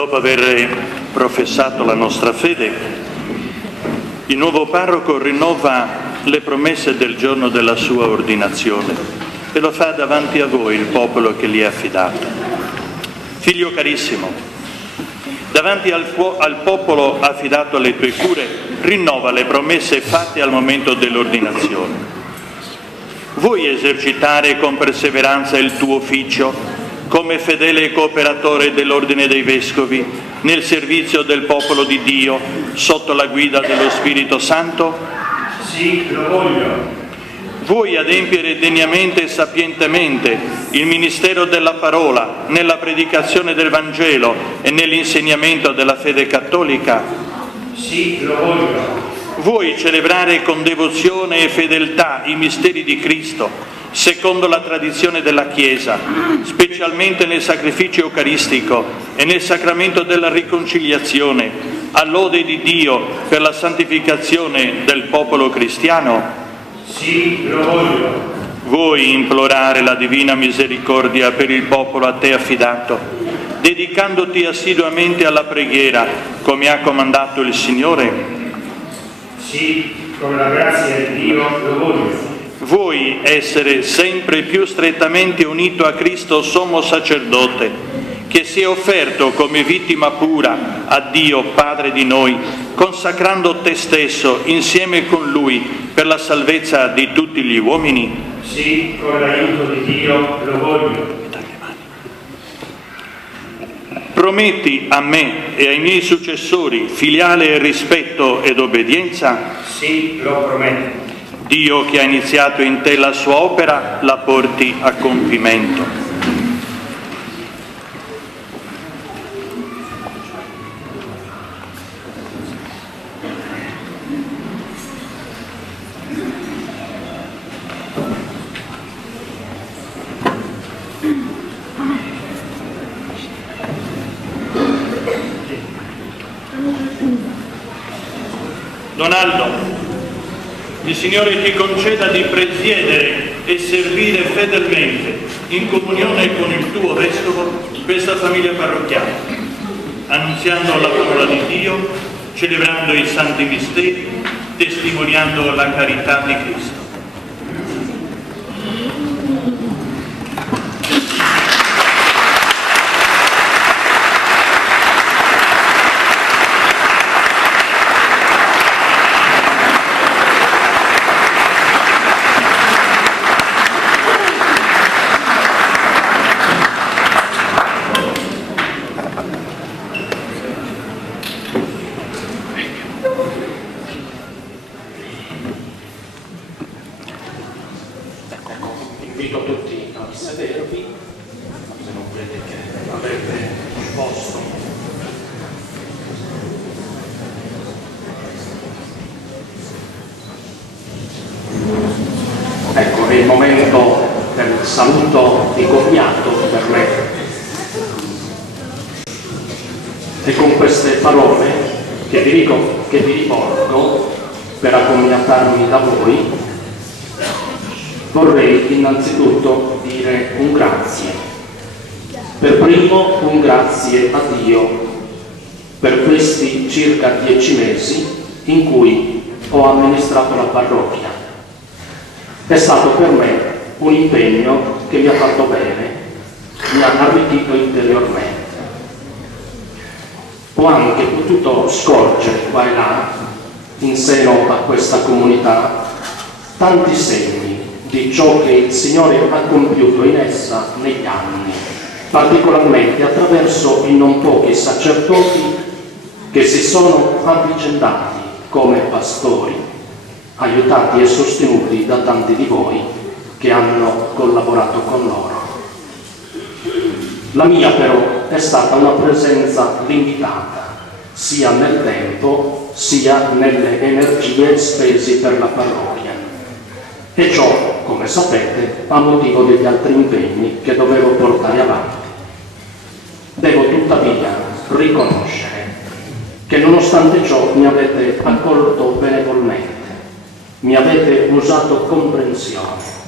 Dopo aver professato la nostra fede, il nuovo parroco rinnova le promesse del giorno della sua ordinazione e lo fa davanti a voi, il popolo che gli è affidato. Figlio carissimo, davanti al popolo affidato alle tue cure, rinnova le promesse fatte al momento dell'ordinazione. Vuoi esercitare con perseveranza il tuo ufficio come fedele cooperatore dell'Ordine dei Vescovi nel servizio del popolo di Dio sotto la guida dello Spirito Santo? Sì, lo voglio. Vuoi adempiere degnamente e sapientemente il ministero della parola nella predicazione del Vangelo e nell'insegnamento della fede cattolica? Sì, lo voglio. Vuoi celebrare con devozione e fedeltà i misteri di Cristo, secondo la tradizione della Chiesa, specialmente nel sacrificio eucaristico e nel sacramento della riconciliazione, a lode di Dio per la santificazione del popolo cristiano? Sì, lo voglio. Vuoi implorare la divina misericordia per il popolo a te affidato, dedicandoti assiduamente alla preghiera, come ha comandato il Signore? Sì, con la grazia di Dio lo voglio. Vuoi essere sempre più strettamente unito a Cristo sommo sacerdote, che si è offerto come vittima pura a Dio Padre di noi, consacrando te stesso insieme con Lui per la salvezza di tutti gli uomini? Sì, con l'aiuto di Dio lo voglio. Prometti a me e ai miei successori filiale rispetto ed obbedienza? Sì, lo prometto. Dio che ha iniziato in te la sua opera la porti a compimento. Donaldo, il Signore ti conceda di presiedere e servire fedelmente, in comunione con il tuo Vescovo, questa famiglia parrocchiale, annunziando la parola di Dio, celebrando i santi misteri, testimoniando la carità di Cristo. Invito tutti a sedervi, se non vedete che avete un posto. Ecco, è il momento del saluto di commiato per me. E con queste parole che vi rivolgo per accomiatarmi da voi, vorrei innanzitutto dire un grazie. Per primo un grazie a Dio per questi circa 10 mesi in cui ho amministrato la parrocchia. È stato per me un impegno che mi ha fatto bene, mi ha arricchito interiormente. Ho anche potuto scorgere qua e là, in seno a questa comunità, tanti segni di ciò che il Signore ha compiuto in essa negli anni, particolarmente attraverso i non pochi sacerdoti che si sono avvicendati come pastori, aiutati e sostenuti da tanti di voi che hanno collaborato con loro. La mia però è stata una presenza limitata, sia nel tempo sia nelle energie spese per la parrocchia. E ciò, come sapete, a motivo degli altri impegni che dovevo portare avanti. Devo tuttavia riconoscere che nonostante ciò mi avete accolto benevolmente, mi avete usato comprensione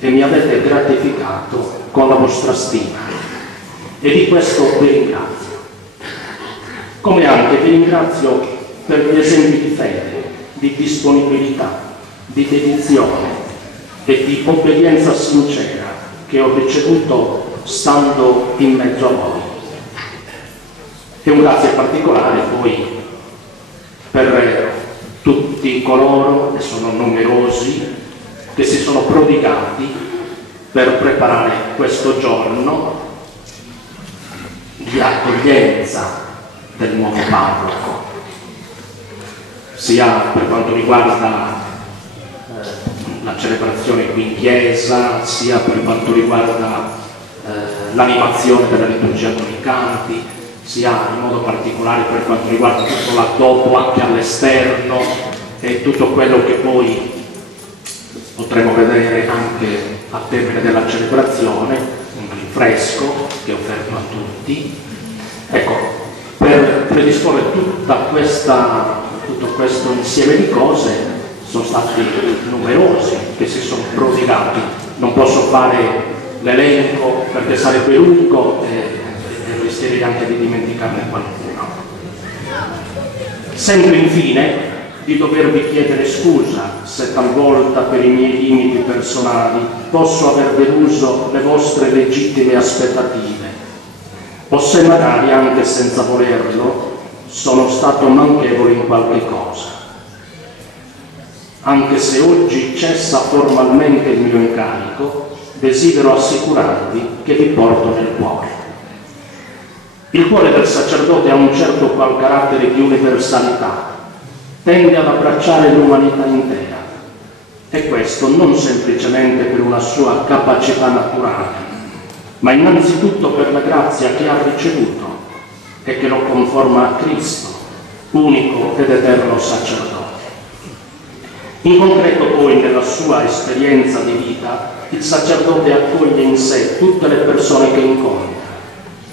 e mi avete gratificato con la vostra stima. E di questo vi ringrazio. come anche vi ringrazio per gli esempi di fede, di disponibilità, di dedizione e di obbedienza sincera che ho ricevuto stando in mezzo a voi. E un grazie particolare poi per tutti coloro, e sono numerosi, che si sono prodigati per preparare questo giorno di accoglienza del nuovo parroco, sia per quanto riguarda la celebrazione qui in chiesa, sia per quanto riguarda l'animazione della liturgia con i canti, sia in modo particolare per quanto riguarda tutto l'addobbio anche all'esterno e tutto quello che poi potremo vedere anche al termine della celebrazione, un rinfresco che è offerto a tutti. Ecco, per predisporre tutto questo insieme di cose sono stati numerosi che si sono prodigati. Non posso fare l'elenco perché sarebbe lungo e rischierei anche di dimenticarne qualcuno. Sento infine di dovervi chiedere scusa se talvolta per i miei limiti personali posso aver deluso le vostre legittime aspettative, o se magari, anche senza volerlo, sono stato manchevole in qualche cosa. Anche se oggi cessa formalmente il mio incarico, desidero assicurarvi che vi porto nel cuore. Il cuore del sacerdote ha un certo qual carattere di universalità, tende ad abbracciare l'umanità intera, e questo non semplicemente per una sua capacità naturale, ma innanzitutto per la grazia che ha ricevuto e che lo conforma a Cristo, unico ed eterno sacerdote. In concreto poi, nella sua esperienza di vita, il sacerdote accoglie in sé tutte le persone che incontra,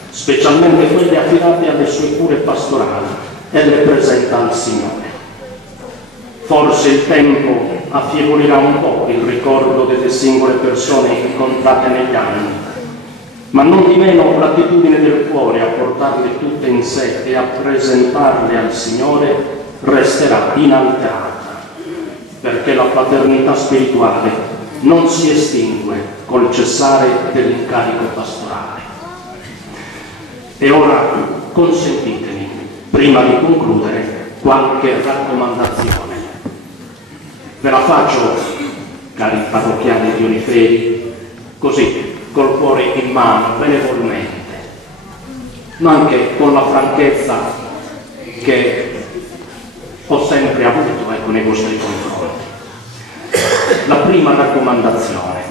specialmente quelle affidate alle sue cure pastorali, e le presenta al Signore. Forse il tempo affievolirà un po' il ricordo delle singole persone incontrate negli anni, ma non di meno l'attitudine del cuore a portarle tutte in sé e a presentarle al Signore resterà inalterata, perché la paternità spirituale non si estingue col cessare dell'incarico pastorale. E ora consentitemi, prima di concludere, qualche raccomandazione. Ve la faccio, cari parrocchiani di Oniferi, così, col cuore in mano, benevolmente, ma anche con la franchezza che ho sempre avuto nei vostri confronti. La prima raccomandazione: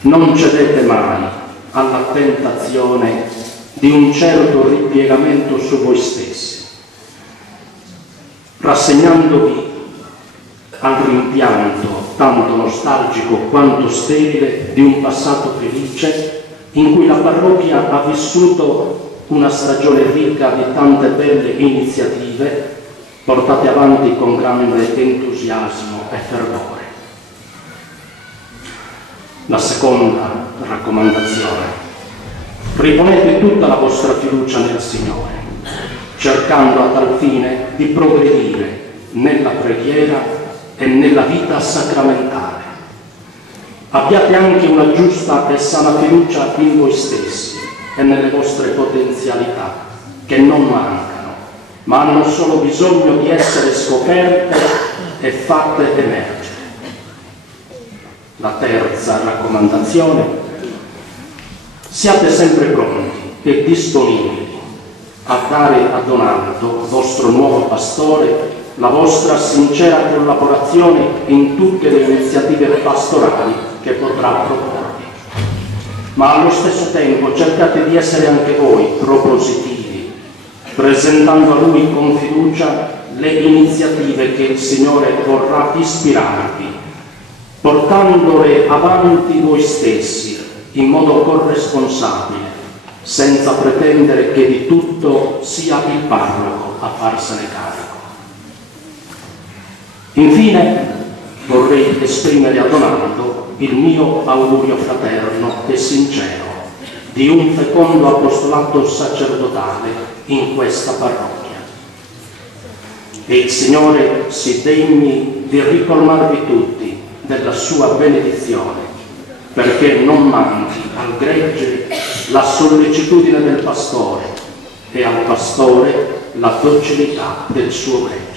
non cedete mai alla tentazione di un certo ripiegamento su voi stessi, rassegnandovi al rimpianto tanto nostalgico quanto sterile di un passato felice in cui la parrocchia ha vissuto una stagione ricca di tante belle iniziative portate avanti con grande entusiasmo e fervore. La seconda raccomandazione: riponete tutta la vostra fiducia nel Signore, cercando a tal fine di progredire nella preghiera e nella vita sacramentale. Abbiate anche una giusta e sana fiducia in voi stessi e nelle vostre potenzialità, che non mancano, ma hanno solo bisogno di essere scoperte e fatte emergere. La terza raccomandazione: siate sempre pronti e disponibili a dare a Donaldo, vostro nuovo pastore, la vostra sincera collaborazione in tutte le iniziative pastorali che potrà proporvi. Ma allo stesso tempo cercate di essere anche voi propositivi, presentando a Lui con fiducia le iniziative che il Signore vorrà ispirarvi, portandole avanti voi stessi in modo corresponsabile, senza pretendere che di tutto sia il parroco a farsene carico. Infine vorrei esprimere a Donaldo il mio augurio fraterno e sincero di un fecondo apostolato sacerdotale in questa parrocchia. E il Signore si degni di ricolmarvi tutti della sua benedizione, perché non manchi al gregge la sollecitudine del pastore e al pastore la docilità del suo gregge.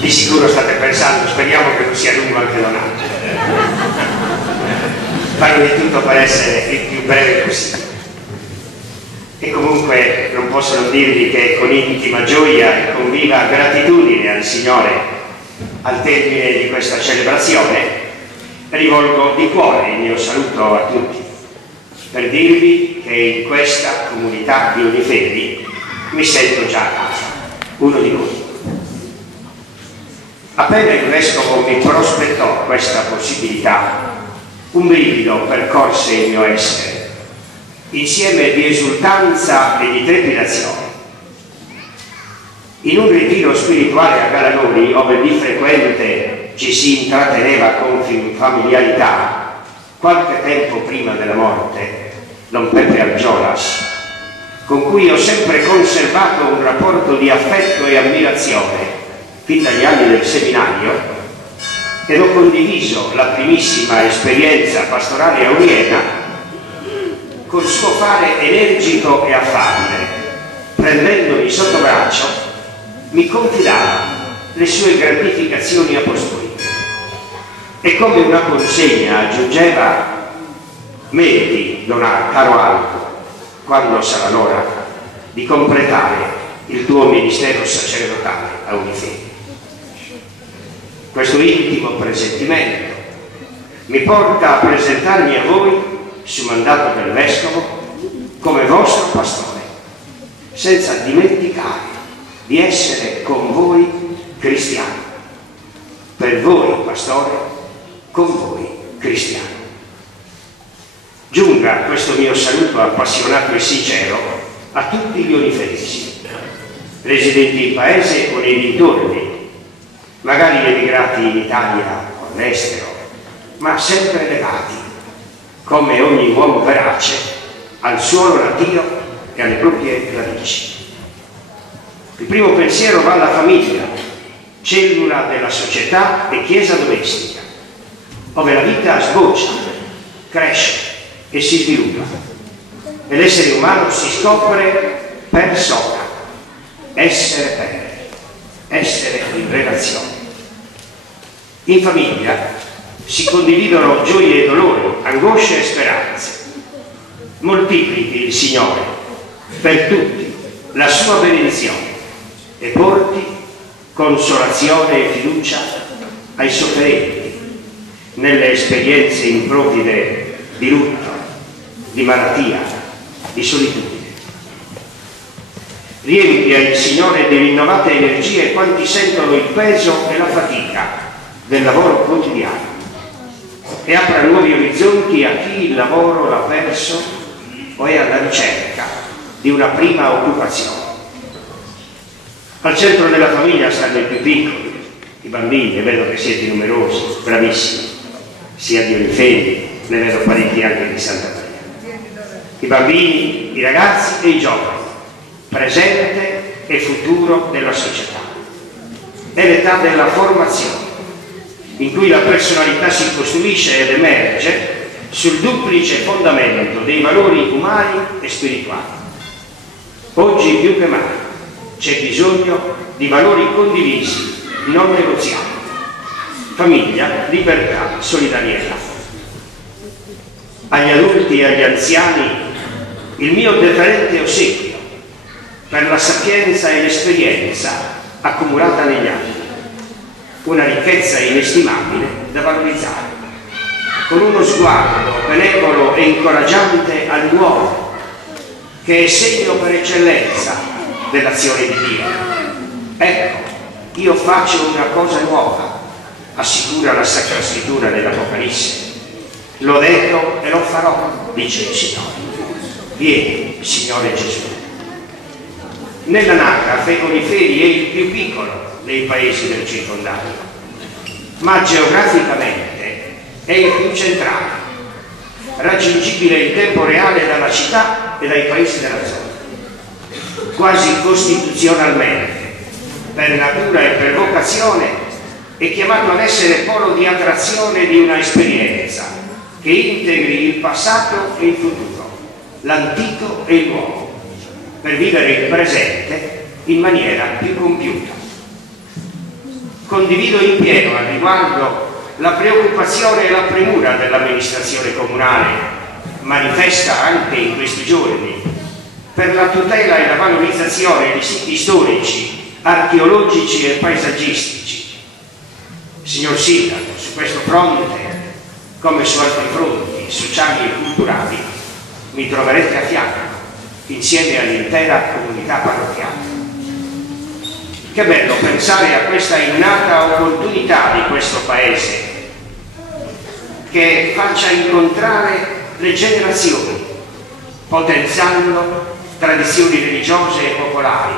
Di sicuro state pensando, speriamo che non sia lungo anche Donato. Farò di tutto per essere il più breve possibile. E comunque non posso non dirvi che con intima gioia e con viva gratitudine al Signore, al termine di questa celebrazione, rivolgo di cuore il mio saluto a tutti, per dirvi che in questa comunità di Unifedi mi sento già a casa, uno di voi. Appena il Vescovo mi prospettò questa possibilità, un brivido percorse il mio essere, insieme di esultanza e di trepidazione. In un ritiro spirituale a Galanoni, ove di frequente ci si intratteneva con familiarità, qualche tempo prima della morte, Don Peppe Argiolas, con cui ho sempre conservato un rapporto di affetto e ammirazione fin dagli anni del seminario, ed ho condiviso la primissima esperienza pastorale a Oriena, col suo fare energico e affabile, prendendomi sotto braccio, mi confidava le sue gratificazioni apostoliche e come una consegna aggiungeva: meriti, caro Aldo, quando sarà l'ora di completare il tuo ministero sacerdotale a Unifedi. Questo intimo presentimento mi porta a presentarmi a voi su mandato del Vescovo come vostro pastore, senza dimenticare di essere con voi cristiano, per voi pastore, con voi cristiano. Giunga questo mio saluto appassionato e sincero a tutti gli unifedesi, residenti in paese o nei dintorni, magari emigrati in Italia o all'estero, ma sempre legati, come ogni uomo verace, al suolo natio e alle proprie radici. Il primo pensiero va alla famiglia, cellula della società e chiesa domestica, dove la vita sboccia, cresce e si sviluppa, e l'essere umano si scopre persona, essere in relazione. In famiglia si condividono gioie e dolori, angosce e speranze. Moltiplichi il Signore per tutti la sua benedizione e porti consolazione e fiducia ai sofferenti nelle esperienze improvvide di lutto, di malattia, di solitudine. Riempia il Signore di rinnovate energie quanti sentono il peso e la fatica del lavoro quotidiano e apra nuovi orizzonti a chi il lavoro l'ha perso o è alla ricerca di una prima occupazione. Al centro della famiglia stanno i più piccoli, i bambini, e vedo che siete numerosi, bravissimi, sia di Unifedi, ne vedo parecchi anche di Santa Maria. I bambini, i ragazzi e i giovani, presente e futuro della società. È l'età della formazione, in cui la personalità si costruisce ed emerge sul duplice fondamento dei valori umani e spirituali. Oggi più che mai c'è bisogno di valori condivisi, non negoziabili: famiglia, libertà, solidarietà. Agli adulti e agli anziani il mio deferente ossequio per la sapienza e l'esperienza accumulata negli anni, una ricchezza inestimabile da valorizzare, con uno sguardo benevolo e incoraggiante al nuovo, che è segno per eccellenza dell'azione di Dio. Ecco, io faccio una cosa nuova, assicura la Sacra Scrittura nell'Apocalisse. L'ho detto e lo farò, dice il Signore. Vieni, Signore Gesù. Nell'anagrafe Oliferi è il più piccolo dei paesi del circondario, ma geograficamente è il più centrale, raggiungibile in tempo reale dalla città e dai paesi della zona. Quasi costituzionalmente, per natura e per vocazione, è chiamato ad essere polo di attrazione di una esperienza che integri il passato e il futuro, l'antico e il nuovo, per vivere il presente in maniera più compiuta. Condivido in pieno al riguardo la preoccupazione e la premura dell'amministrazione comunale, manifesta anche in questi giorni, per la tutela e la valorizzazione di siti storici, archeologici e paesaggistici. Signor Sindaco, su questo fronte, come su altri fronti sociali e culturali, mi troverete a fianco, insieme all'intera comunità parrocchiale. Che bello pensare a questa innata opportunità di questo Paese, che faccia incontrare le generazioni, potenziando tradizioni religiose e popolari,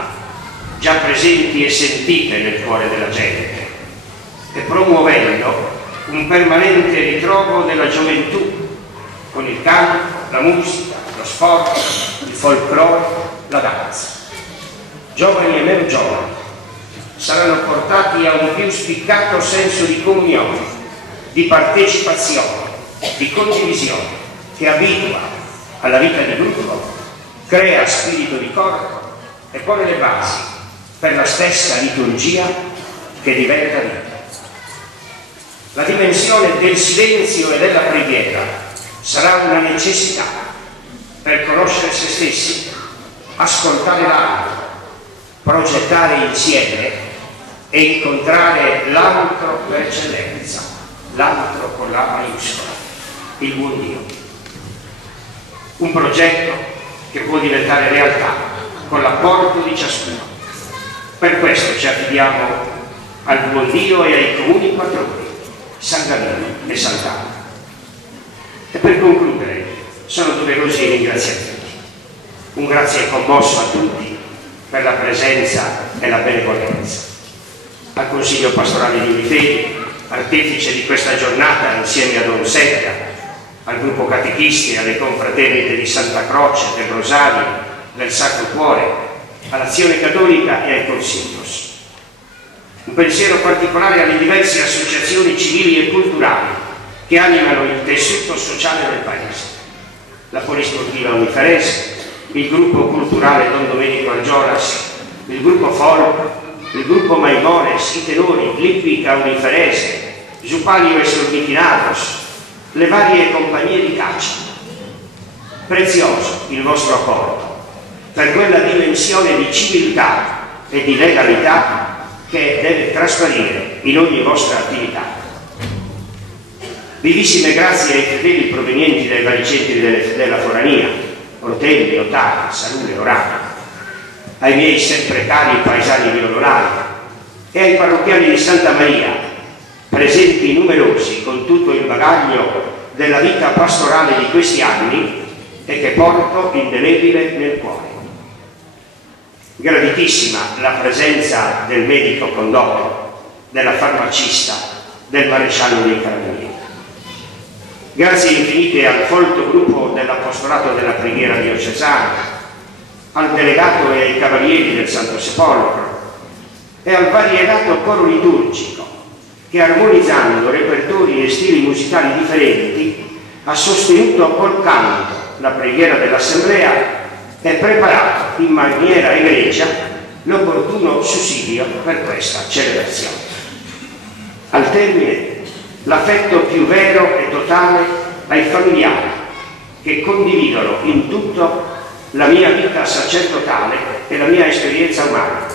già presenti e sentite nel cuore della gente, e promuovendo un permanente ritrovo della gioventù con il canto, la musica, lo sport, il folklore, la danza. Giovani e meno giovani saranno portati a un più spiccato senso di comunione, di partecipazione, di condivisione, che abitua alla vita di gruppo, crea spirito di corpo e pone le basi per la stessa liturgia che diventa vita. La dimensione del silenzio e della preghiera sarà una necessità per conoscere se stessi, ascoltare l'altro, progettare insieme e incontrare l'altro per eccellenza, l'altro con la maiuscola, il buon Dio. Un progetto che può diventare realtà con l'apporto di ciascuno. Per questo ci affidiamo al buon Dio e ai comuni patroni, San Gavino e Sant'Anna. E per concludere, sono doverosi i ringraziamenti. Un grazie commosso a tutti per la presenza e la benevolenza. Al Consiglio Pastorale di Oliferi, artefice di questa giornata insieme a Don Secca, al gruppo catechisti e alle confraternite di Santa Croce, del Rosario, del Sacro Cuore, all'Azione Cattolica e ai Consiglios. Un pensiero particolare alle diverse associazioni civili e culturali che animano il tessuto sociale del Paese. La Polisportiva Uniferese, il gruppo culturale Don Domenico Argiolas, il gruppo Folk, il gruppo Maimones, i tenori, l'Ippica Uniferese, Giupalio e Sormitinados, le varie compagnie di caccia. Prezioso il vostro apporto per quella dimensione di civiltà e di legalità che deve trasparire in ogni vostra attività. Vivissime grazie ai fedeli provenienti dai vari centri della Forania, Ortelli, Ottari, Salure, Orana, ai miei sempre cari paesani violonari e ai parrocchiani di Santa Maria, presenti numerosi con tutto il bagaglio della vita pastorale di questi anni e che porto indelebile nel cuore. Graditissima la presenza del medico condotto, della farmacista, del maresciallo dei carabinieri. Grazie infinite al folto gruppo dell'Apostolato della Preghiera Diocesana, al delegato e ai cavalieri del Santo Sepolcro e al variegato coro liturgico che, armonizzando repertori e stili musicali differenti, ha sostenuto col canto la preghiera dell'Assemblea e preparato in maniera egregia l'opportuno sussidio per questa celebrazione. Al termine, l'affetto più vero e totale ai familiari che condividono in tutto la mia vita sacerdotale e la mia esperienza umana.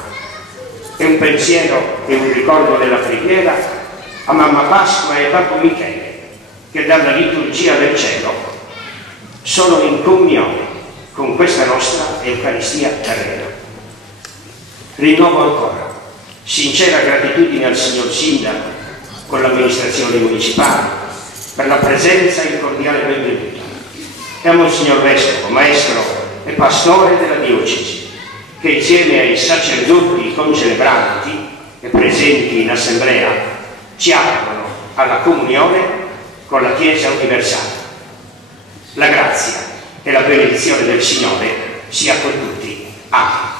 È un pensiero e un ricordo della preghiera a Mamma Pasqua e Babbo Michele, che dalla liturgia del cielo sono in comunione con questa nostra Eucaristia terrena. Rinnovo ancora sincera gratitudine al signor Sindaco, con l'amministrazione municipale, per la presenza e il cordiale benvenuto, e a Monsignor Vescovo, maestro e pastore della diocesi, che insieme ai sacerdoti concelebranti e presenti in assemblea ci aprono alla comunione con la Chiesa universale. La grazia e la benedizione del Signore sia con tutti. Amen.